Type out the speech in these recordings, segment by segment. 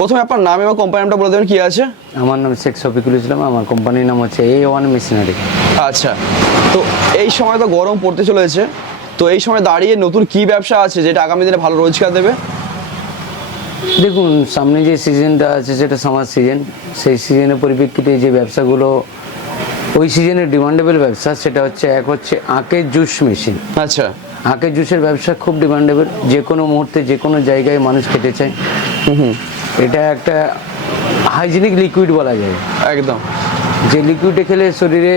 প্রথমে আপনার নাম এবং কোম্পানির নামটা বলে দেবেন কি আছে? আমার নাম শেখ শফিকুল ইসলাম, আমার কোম্পানির নাম হচ্ছে A1 মেশিনারি। আচ্ছা, তো এই সময় তো গরম পড়তে চলেছে, তো এই সময় দাঁড়িয়ে নতুন কি ব্যবসা আছে যেটা আগামী দিনে ভালো রোজগার দেবে? দেখুন, সামনে যে সিজনটা আছে সেটা সামার সিজন, সেই সিজনের পরিপ্রেক্ষিতে যে ব্যবসাগুলো ওই সিজনের ডিমান্ডেবল ব্যবসা, সেটা হচ্ছে এক হচ্ছে আখের জুস মেশিন। আচ্ছা, আখের জুসের ব্যবসা খুব ডিমান্ডেবল, যে কোনো মুহূর্তে যে কোনো জায়গায় মানুষ খেতে চায়। এটা একটা হাইজিনিক লিকুইড বলা যায়, একদম, যে লিকুইডে খেলে শরীরে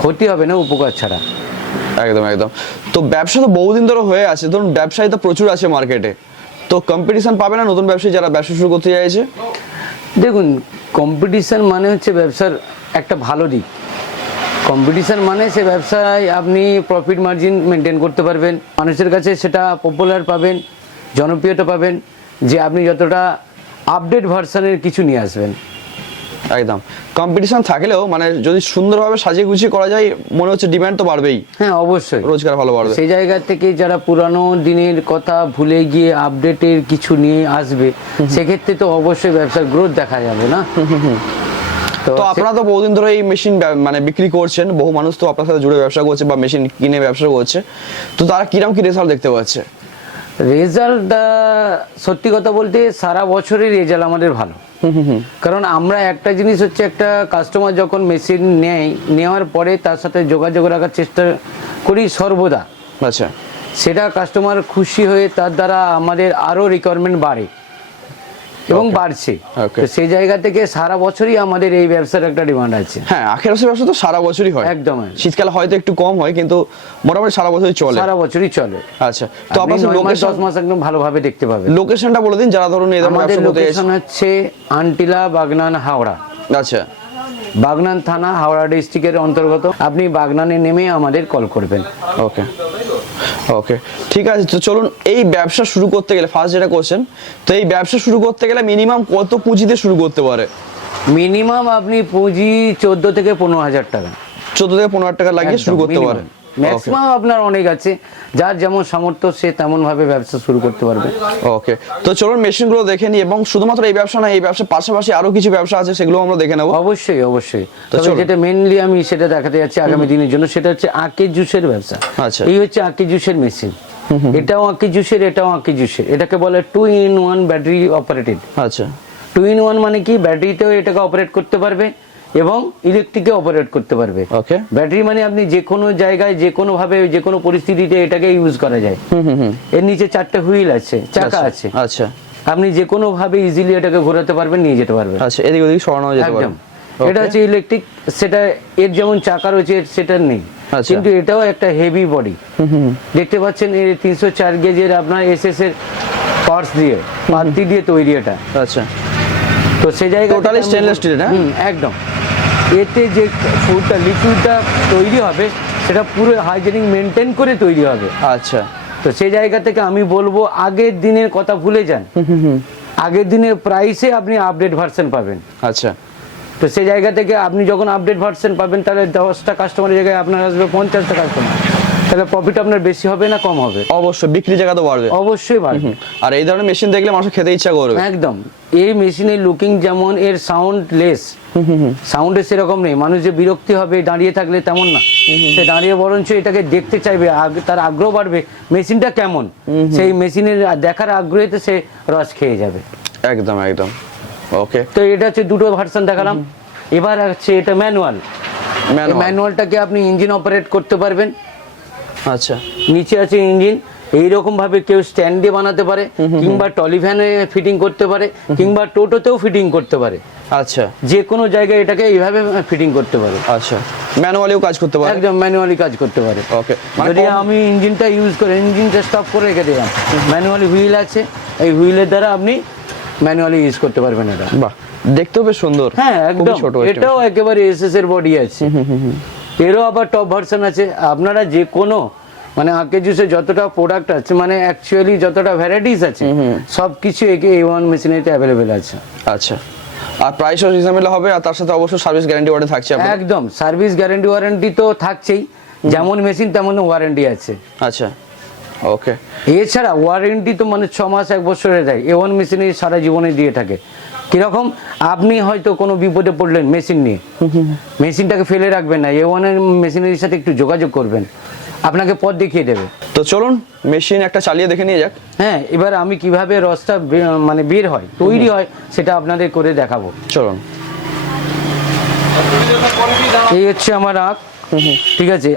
ক্ষতি হবে না, উপকার ছাড়া। একদম একদম। তো ব্যবসা তো বহুদিন ধরে হয়ে আছে, ধরুন ব্যবসায়ী তো প্রচুর আছে মার্কেটে, তো কম্পিটিশন পাবে না নতুন ব্যবসায়ী যারা ব্যবসা শুরু করতে চাইছে? দেখুন, কম্পিটিশান মানে হচ্ছে ব্যবসার একটা ভালো দিক। কম্পিটিশান মানে সে ব্যবসায় আপনি প্রফিট মার্জিন মেনটেন করতে পারবেন, মানুষের কাছে সেটা পপুলার পাবেন, জনপ্রিয়তা পাবেন, যে আপনি যতটা আপডেট ভার্সনের কিছু নিয়ে আসবেন। একদম, কম্পিটিশন থাকলেও মানে যদি সুন্দরভাবে সাজিয়ে গুছিয়ে করা যায়, মনে হচ্ছে ডিমান্ড তো বাড়বেই। হ্যাঁ, অবশ্যই রোজগার ভালো বাড়বে। সেই জায়গা থেকে যারা পুরানো দিনের কথা ভুলে গিয়ে আপডেটের কিছু নিয়ে আসবে, সেক্ষেত্রে তো অবশ্যই ব্যবসার গ্রোথ দেখা যাবে না। তো আপনারা তো বহুদিন ধরে এই মেশিন মানে বিক্রি করছেন, বহু মানুষ তো আপনার সাথে জুড়ে ব্যবসা করছে বা মেশিন কিনে ব্যবসা করছে, তো তারা কিরকম কি রেজাল্ট দেখতে পাচ্ছে? রেজাল্ট, সত্যি কথা বলতে সারা বছরই রেজাল্ট আমাদের ভালো। কারণ আমরা একটা জিনিস হচ্ছে, একটা কাস্টমার যখন মেশিন নেওয়ার পরে তার সাথে যোগাযোগ রাখার চেষ্টা করি সর্বদা। আচ্ছা, সেটা কাস্টমার খুশি হয়ে তার দ্বারা আমাদের আরও রিকোয়ারমেন্ট বাড়ে এবং বাড়ছে। তো সেই জায়গা থেকে সারা বছরই আমাদের এই ব্যবসার একটা ডিমান্ড আছে। হ্যাঁ, আখের রসের ব্যবসা তো সারা বছরই হয়। একদম, শীতকালে হয়তো একটু কম হয়, কিন্তু মোটামুটি সারা বছরই চলে। সারা বছরই চলে। আচ্ছা, তো আপনার লোকেশন 10 মাস একদম ভালোভাবে দেখতে পাবেন। লোকেশনটা বলে দিন যারা ধরুন এই ধরনের আমাদের ব্যবসা করতে চাইছে। লোকেশন হচ্ছে আন্টিলা, বাগনান, হাওড়া। আচ্ছা, বাগনান থানা, হাওড়া ডিস্ট্রিক্টের অন্তর্গত। আপনি বাগনানে নেমে আমাদের কল করবেন। ওকে ওকে, ঠিক আছে। তো চলুন, এই ব্যবসা শুরু করতে গেলে ফার্স্ট যেটা কোশ্চেন, তো এই ব্যবসা শুরু করতে গেলে মিনিমাম কত পুঁজিতে শুরু করতে পারে? মিনিমাম আপনি পুঁজি 14 থেকে 15,000 টাকা। 14 থেকে 15,000 টাকা লাগিয়ে শুরু করতে পারে। ম্যাক্সিমাম আপনার অনেক আছে, যার যেমন সামর্থ্য সে তেমন ভাবে ব্যবসা শুরু করতে পারবে। ওকে, তো চলুন মেশিনগুলো দেখে নিই, এবং শুধুমাত্র এই ব্যবসা না, এই ব্যবসার পাশাপাশি আরো কিছু ব্যবসা আছে, সেগুলো আমরা দেখে নেব। অবশ্যই অবশ্যই। তো তবে যেটা মেইনলি আমি সেটা দেখাতে যাচ্ছি আগামী দিনের জন্য, সেটা হচ্ছে আখের জুসের ব্যবসা। আচ্ছা, এই হচ্ছে আখের জুসের মেশিন। এটাও আখের জুসের, এটাও আখের জুসের। এটাকে বলে 2-in-1 ব্যাটারি অপারেটেড। আচ্ছা, 2-in-1 মানে কি, ব্যাটারিতেও এটাকে অপারেট করতে পারবে এবং ইলেকট্রিকে অপারেট করতে পারবে। ওকে, ব্যাটারি মানে আপনি যে কোনো জায়গায়, যে কোনো ভাবে, যে কোনো পরিস্থিতিতে এটাকে ইউজ করা যায়। এর নিচে 4টে হুইল আছে, চাকা আছে। আচ্ছা, আপনি যে কোনো ভাবে ইজিলি এটাকে ঘোরাতে পারবেন, নিয়ে যেতে পারবেন। আচ্ছা, এদিক ওদিক সরানো যেতে পারে। একদম। এটা হচ্ছে ইলেকট্রিক, সেটা এর যেমন চাকা রয়েছে সেটার নেই, আচ্ছা, কিন্তু এটাও একটা হেভি বডি। দেখতে পাচ্ছেন এর 304 গেজের আপনার এসএস এর পার্টস দিয়ে, পাতি দিয়ে তৈরি এটা। আচ্ছা, তো সেই জায়গায় টোটালি স্টেনলেস স্টিল। না, একদম। এতে যে ফুডটা, লিকুইডটা তৈরি হবে, সেটা পুরো হাইজেনিক মেনটেন করে তৈরি হবে। আচ্ছা, তো সেই জায়গা থেকে আমি বলবো, আগের দিনের কথা ভুলে যান। আগের দিনের প্রাইসে আপনি আপডেট ভার্সন পাবেন। আচ্ছা, তো সেই জায়গা থেকে আপনি যখন আপডেট ভার্সন পাবেন, তাহলে 10টা কাস্টমারের জায়গায় আপনার আসবে 50টা কাস্টমার, তাহলে প্রফিট আপনার বেশি হবে না কম হবে? অবশ্যই, বিক্রি জায়গা তো বাড়বে। অবশ্যই বাড়বে। আর এই ধরনের মেশিন দেখলে মানুষ খেতে ইচ্ছা করবে। একদম। এই মেশিনের লুকিং যেমন, এর সাউন্ড লেস, সাউন্ডে সেরকম নেই। মানুষ যে বিরক্তি হবে দাঁড়িয়ে থাকলে, তেমন না। সে দাঁড়িয়ে বরঞ্চ এটাকে দেখতে চাইবে, তার আগ্রহ বাড়বে মেশিনটা কেমন, সেই মেশিনের দেখার আগ্রহেতে সে রস খেয়ে যাবে। একদম একদম। ওকে, তো এটা হচ্ছে দুটো ভার্সন দেখালাম। এবার হচ্ছে এটা ম্যানুয়াল। ম্যানুয়ালটাকে আপনি ইঞ্জিন অপারেট করতে পারবেন। আচ্ছা, নিচে আছে ইঞ্জিন। এইরকম ভাবে কেউ স্ট্যান্ড দিয়ে বানাতে পারে, কিংবা টলি ভ্যানে ফিটিং করতে পারে, কিংবা টোটোতেও ফিটিং করতে পারে। আচ্ছা, যে কোনো জায়গায় এটাকে এইভাবে ফিটিং করতে পারে। আচ্ছা, ম্যানুয়ালিও কাজ করতে পারে। একদম ম্যানুয়ালি কাজ করতে পারে। ওকে, যদি আমি ইঞ্জিনটা ইউজ করে ইঞ্জিনটা স্টপ করে রেখে দিলাম, ম্যানুয়ালি হুইল আছে, এই হুইলের দ্বারা আপনি ম্যানুয়ালি ইউজ করতে পারবেন এটা। বাহ, দেখতেও বেশ সুন্দর। হ্যাঁ, একদম। এটাও একেবারে এসএস এর বডি আছে। এরও আবার টপ ভার্সন আছে। আপনারা যে কোনো, মানে আখের জুসে যতটা প্রোডাক্ট আছে, মানে অ্যাকচুয়ালি যতটা ভ্যারাইটিস আছে, সবকিছু A1 মেশিনেতে অ্যাভেলেবেল আছে। আচ্ছা, আর প্রাইসও রিজনেবল হবে, আর তার সাথে অবশ্যই সার্ভিস গ্যারান্টি ওয়ারেন্টি থাকছে। একদম, সার্ভিস গ্যারান্টি ওয়ারেন্টি তো থাকছেই, যেমন মেশিন তেমন ওয়ারেন্টি আছে। আচ্ছা, ওকে। এছাড়া ওয়ারেন্টি তো মানে 6 মাস 1 বছরে দেয়। A1 মেশিনে সারা জীবনে দিয়ে থাকে। কিরকম, আপনি হয়তো কোনো বিপদে পড়লেন মেশিন নিয়ে, মেশিনটাকে ফেলে রাখবেন না, A1 এর মেশিনারির সাথে একটু যোগাযোগ করবেন, আপনাকে পথ দেখিয়ে দেবে। তো চলুন মেশিন একটা চালিয়ে দেখে নিয়ে যাক। হ্যাঁ, এবার আমি কিভাবে রসটা মানে বের হয়, তৈরি হয়, সেটা আপনাদের করে দেখাবো। চলুন। এই হচ্ছে আমার আখ, ঠিক আছে।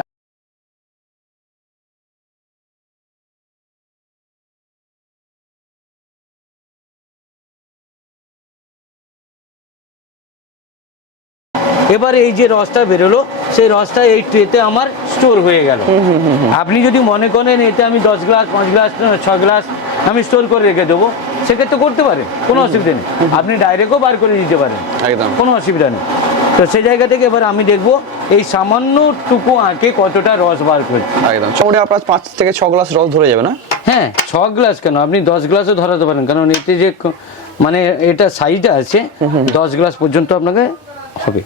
এবার এই যে রসটা বেরোলো, সেই রসটা এই ট্রেতে আমার স্টোর হয়ে গেল। আপনি যদি মনে করেন এতে আমি 10 গ্লাস 5 গ্লাস 6 গ্লাস আমি স্টোর করে রেখে দেবো, সেক্ষেত্রে করতে পারেন, কোনো অসুবিধা নেই। আপনি ডাইরেক্টও বার করে দিতে পারেন, একদম কোনো অসুবিধা নেই। তো সেই জায়গা থেকে এবার আমি দেখবো এই সামান্যটুকু আঁকে কতটা রস বার করে। একদম মোটামুটি আপনার 5 থেকে 6 গ্লাস রস ধরে যাবে না? হ্যাঁ, 6 গ্লাস কেন, আপনি 10 গ্লাসও ধরাতে পারেন, কারণ এতে যে মানে এটা সাইজটা আছে, 10 গ্লাস পর্যন্ত আপনাকে হবে।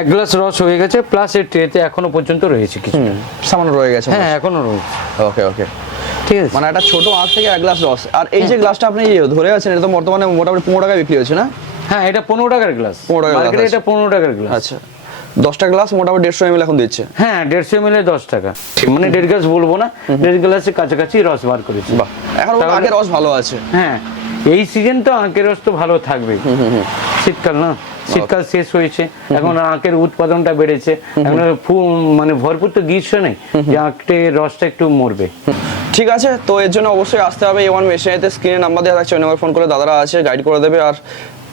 এক গ্লাস রস হয়ে গেছে, প্লাস এর ট্রেতে এখনো পর্যন্ত রয়েছে কিছু। সামান্য রয়ে গেছে। হ্যাঁ, এখনো রয়েছে। ওকে ওকে, ঠিক আছে। মানে একটা ছোট আখ থেকে 1 গ্লাস রস। আর এই যে গ্লাসটা আপনি ধরে আছেন, এটা তো বর্তমানে মোটামুটি 15 টাকায় বিক্রি হচ্ছে না? হ্যাঁ, এটা 15 টাকার গ্লাস, 15 টাকার মার্কেটে গ্লাস এটা 15 টাকার গ্লাস। আচ্ছা, 10টা গ্লাস মোটামুটি 150 ml এখন দিচ্ছে। হ্যাঁ, 150 ml 10 টাকা, মানে 1.5 গ্লাস বলবো না, 1.5 গ্লাসের কাছাকাছি রস বার করেছি। বাহ, এখন আখের রস ভালো আছে। হ্যাঁ, এই সিজন তো আখের রস তো ভালো থাকবে। শীতকাল না, শীতকাল শেষ হয়েছে, এখন আখের উৎপাদনটা বেড়েছে, এখন মানে ভরপুর তো গ্রীষ্ম নেই যে আখের রসটা একটু মরবে। ঠিক আছে, তো এর জন্য অবশ্যই আসতে হবে A1 মেশিনেতে। স্ক্রিনে নাম্বার দেওয়া থাকছে, ওই নাম্বার ফোন করে দাদারা আছে, গাইড করে দেবে। আর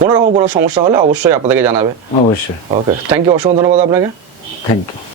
কোনো রকম কোনো সমস্যা হলে অবশ্যই আপনাদেরকে জানাবে। অবশ্যই। ওকে, থ্যাংক ইউ, অসংখ্য ধন্যবাদ আপনাকে। Thank you.